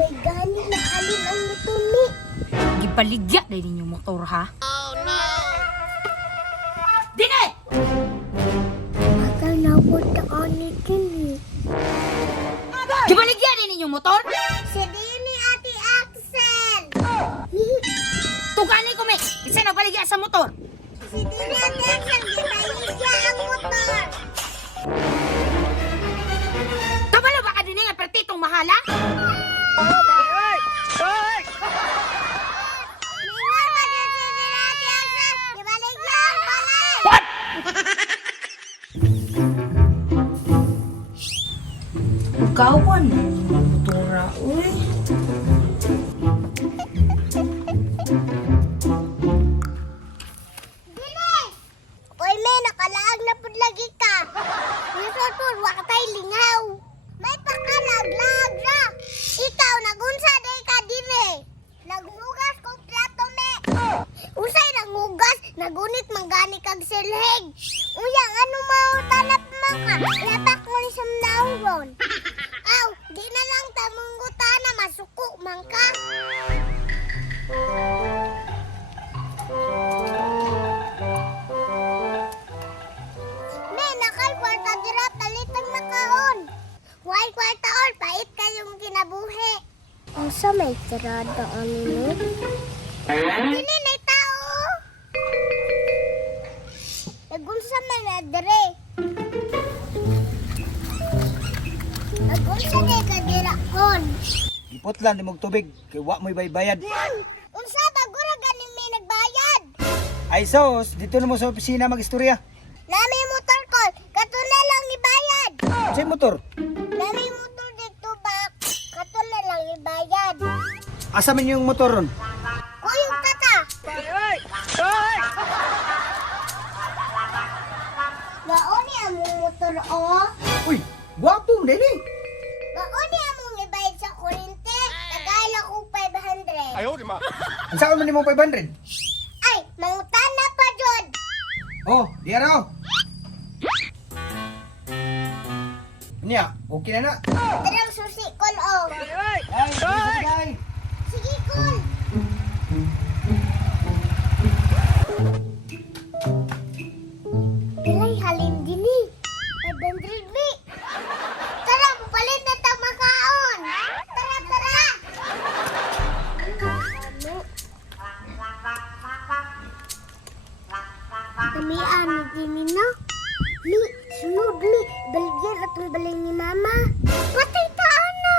May gani na alin ang motor ni. Gibaligya na ninyong motor, ha? Oh, no! Dine! Mata na po taan ni Kini. Gibaligya na ninyong motor? Si Dini Ate Axel. Tuganay ko, me! Isa na baligya sa motor! Si Dini Ate Axel, gibaligya ang motor. Kabalo ba ka din nga pertitong mahala? Mingon ba din si Dini Ate Axel? Gibaligya ang balay. What? Kawan motora, uy. Dili! Uy, me, nakalaag na pud lagi ka. Dito, wa ka tayo lingaw. May pakalag-lag ra. Ikaw, nagunsa day ka, Dili. Naghugas kong plato, me. Usay naghugas, nagunit manggani kag silhig. Uyang, ano mautanap mo ka? Labak mo ni samnauron. Aw, di na lang tamong gutana, masuko man ka. Me, nakay kwarta dira, palitang nakaon. Huwag kwarta on, pait kayong kinabuhi. Ang sa may tirada ano no? Dili na tao. Nagunsa man na dire. Nagunsa na ka dira kon. Iputlan ni mong tubig, kay wa mo'y baybayad. Unsa ba gura ganing may nagbayad? Ay sos, dito na mo sa opisina mag-istorya. Nami motor ko, katuna lang ibayad. Sa motor, Nami motor dito ba? Katuna lang ibayad. asa man yung motor ron? Kuyog tata. Baoni among motor o. Uy, gwapo mo din eh. Baoni among ibayad sa kurente. Tagala ko 500. Ang saan mo ni mong 500? Ay, mangutana pa jud. Oh, di araw. Niya, okay na na. Dirang susi kol o. Ay, ay. Sige kol. Pilay halin dini. 500 mi. Tara, pupalit na tang makaon. Tara, tara. Ano? Kamian ni dini no? Mi, sunod mi. Baligyan atong balay ni mama. Patay ta ana.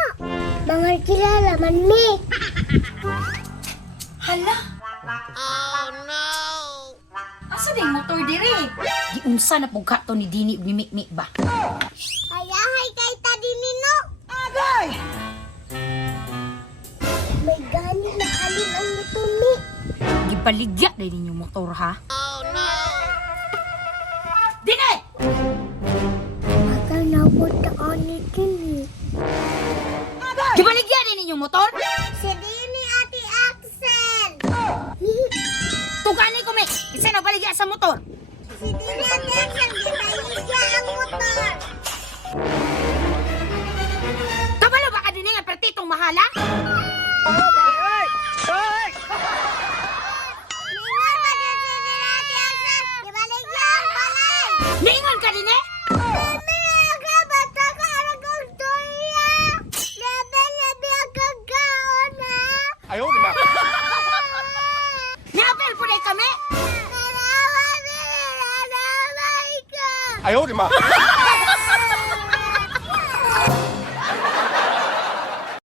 Mga kilala man mi. Hala? Asa din motor dire? Giunsa na pug kato ni Dini ug ni Mikmik ba? Hayahay kay ta dini no? Agay! May gani na alin ang motor mi. Gibaligya na ninyong motor, ha? Oh, no! Dini! Mata na po taan ni Kini. Gibaligya na ninyong motor? Si Dini Ate Axel. Tuganay ko, me! Isa na baligya sa motor! Si Dini Ate Axel, gibaligya ang motor. Kabalo ba ka din nga pertitong mahala? Mingon ba din si Dini Ate Axel? Gibaligya ang balay. Niingon ka din eh? Mami, aga bata ka aragang tuya. Labi agad kaon ha. Napel po na kami? Narawa, nararamay ka. 哎呦我的妈！